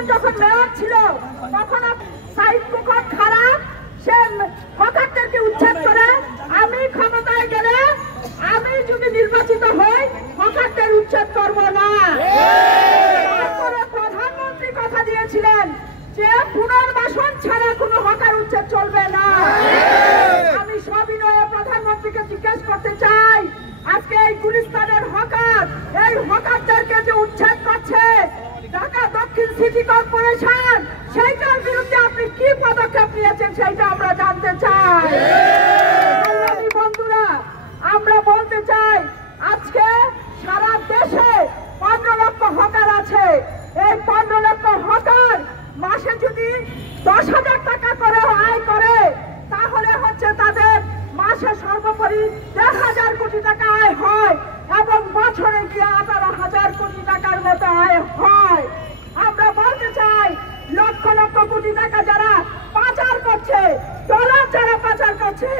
রহমান যখন মেয়র ছিল তখন সাইদ মুখত খারাপ সে হকারদেরকে উচ্ছেদ করে আমি ক্ষমতায় গেলে আমি যদি নির্বাচিত হই হকারদের উচ্ছেদ করব না। প্রধানমন্ত্রী কথা দিয়েছিলেন যে পুনর্বাসন ছাড়া কোনো হকার উচ্ছেদ চলবে না। আমি সবিনয়ে প্রধানমন্ত্রীকে জিজ্ঞেস করতে চাই আজকে এই গুলিস্তানের হকার এই হকারদেরকে যে উচ্ছেদ করছে ঢাকা দক্ষিণ সিটি কর্পোরেশন সেইটার বিরুদ্ধে আপনি কি পদক্ষেপ নিয়েছেন সেইটা আমরা জানতে চাই। বন্ধুরা আমরা বলতে চাই আজকে সারা দেশে 15 লক্ষ হকার আছে। এই 15 লক্ষ হকার মাসে যদি 10,000 টাকা করে আয় করে তাহলে হচ্ছে তাদের মাসে সর্বোপরি 1,000 কোটি টাকা আয় হয় এবং বছরে গিয়ে 18,000 কোটি টাকার মতো আয় হয়। আমরা বলতে চাই লক্ষ লক্ষ কোটি টাকা যারা পাচার করছে ডলার যারা পাচার করছে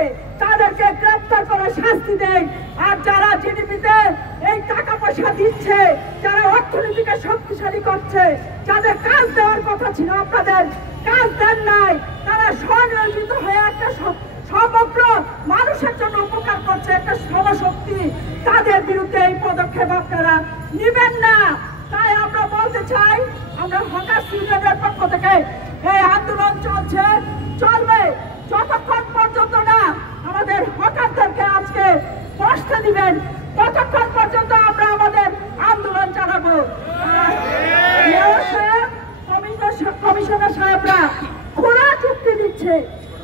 তাদেরকে গ্রেফতার করে শাস্তি দেন। আর যারা জিডিপিতে এই টাকা পয়সা দিচ্ছে যারা অর্থনীতিকে শক্তিশালী করছে যাদের কাজ দেওয়ার কথা ছিল আপনাদের কাজ দেন নাই তারা স্বনিয়োজিত হয়ে একটা সমগ্র মানুষের জন্য উপকার করছে একটা শ্রমশক্তি তাদের বিরুদ্ধে এই পদক্ষেপ আপনারা নেবেন না। তাই আমরা বলতে চাই আমরা হকার ইউনিয়নের পক্ষ থেকে এই আন্দোলন চলবে যতক্ষণ পর্যন্ত না আমাদের হকারদেরকে আজকে বসতে দিবেন ততক্ষণ পর্যন্ত আমরা আমাদের আন্দোলন চালাবো। কমিশনার সাহেবরা খোলা চুক্তি দিচ্ছে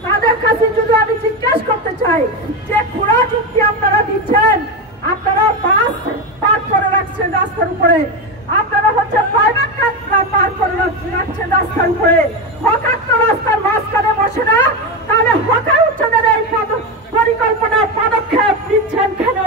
তাদের কাছে যদি আমি জিজ্ঞেস করতে চাই যে খোলা চুক্তি আপনারা দিচ্ছেন আপনারা বাস পার্ক করে রাখছেন রাস্তার উপরে আপনারা হচ্ছে প্রাইভেট কার পার্ক করে রাখছেন রাস্তার উপরে হকার তো রাস্তার মাঝখানে বসে না তাহলে হকার উচ্ছেদের এই পরিকল্পনা পদক্ষেপ নিচ্ছেন কেন?